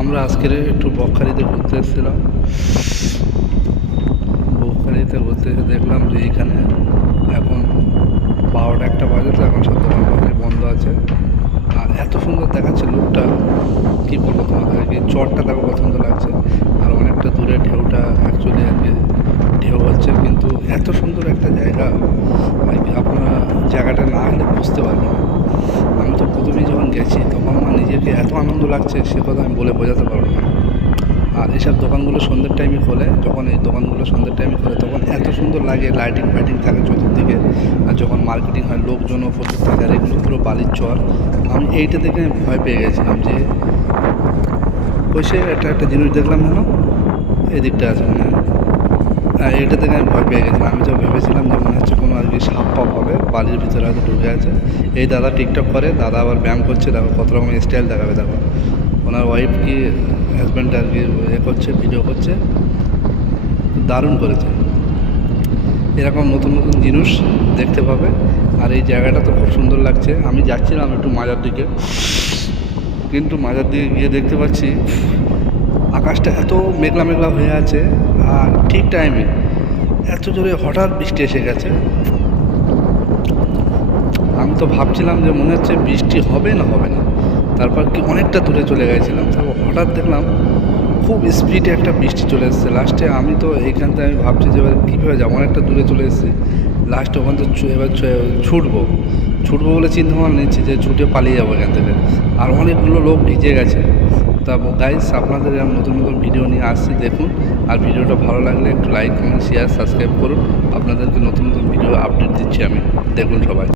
আমরা আজকের একটু বকখালিতে ঘুরতে এসেছিলাম। বকখালিতে ঘুরতে এসে দেখলাম যে এইখানে এখন বারোটা একটা বাজে তো, এখন দোকান বাজারে বন্ধ আছে। আর এত সুন্দর দেখাচ্ছে লোকটা, কী বলব তোমাদেরকে, চরটা দেখো পছন্দ লাগছে। আর অনেকটা দূরে ঢেউটা অ্যাকচুয়ালি আর কি ঢেউ হচ্ছে, কিন্তু এত সুন্দর একটা জায়গা। আর কি আপনারা জায়গাটা না হলে বুঝতে পারবেন না। আমি তো প্রথমেই যখন গেছি, তখন আমার নিজেকে এত আনন্দ লাগছে, সে কথা আমি বলে বোঝাতে পারব না। আর এইসব দোকানগুলো সন্ধ্যের টাইমে খোলে, যখন এই দোকানগুলো সন্ধ্যের টাইমে খোলে, তখন এত সুন্দর লাগে লাইটিং ফাইটিং থাকে চতুর্দিকে। আর যখন মার্কেটিং হয়, লোকজনও প্রচুর থাকে আর এগুলো পুরো বালির চর। আমি এইটা দেখে আমি ভয় পেয়ে গেছিলাম যে ওই সে একটা একটা জিনিস দেখলাম কেন এদিকটা আছে মনে হয়। এটা থেকে আমি ভয় পেয়ে গেছিলাম। আমি তো ভেবেছিলাম যে মনে হচ্ছে কোনো আর কি সাপ পাপ বালির ভিতরে হয়তো ঢুকে আছে এই দাদা টিকটক করে, দাদা আবার ব্যায়াম করছে, দেখো কত রকমের স্টাইল দেখাবে, দেখো। ওনার ওয়াইফ কি হাজব্যান্ড আর কি এ করছে ভিডিও করছে, দারুণ করেছে। এরকম নতুন নতুন জিনিস দেখতে পাবে। আর এই জায়গাটা তো খুব সুন্দর লাগছে। আমি যাচ্ছিলাম একটু মাজার দিকে, কিন্তু মাজার দিকে গিয়ে দেখতে পাচ্ছি, আকাশটা এত মেঘলা মেঘলা হয়ে আছে, আর ঠিক টাইমে এত জোরে হঠাৎ বৃষ্টি এসে গেছে। আমি তো ভাবছিলাম যে মনে হচ্ছে বৃষ্টি হবে না হবে না। তারপর কি অনেকটা দূরে চলে গেছিলাম। তারপর হঠাৎ দেখলাম খুব স্পিডে একটা বৃষ্টি চলে এসেছে। লাস্টে আমি তো এইখান থেকে আমি ভাবছি যে এবার কীভাবে যাব? অনেকটা দূরে চলে এসেছি। লাস্টে ওখান থেকে এবার ছুটবো। ছুটবো বলে চিন্তা ভাবনা নিচ্ছি যে ছুটে পালিয়ে যাব এখান থেকে। আর অনেকগুলো লোক ভিজে গেছে। তা গাইস আপনাদের এরকম নতুন নতুন ভিডিও নিয়ে আসছি, দেখুন। আর ভিডিওটা ভালো লাগলে একটু লাইক কমেন্ট শেয়ার সাবস্ক্রাইব করুন। আপনাদেরকে নতুন নতুন ভিডিও আপডেট দিচ্ছি আমি। দেখুন সবাই।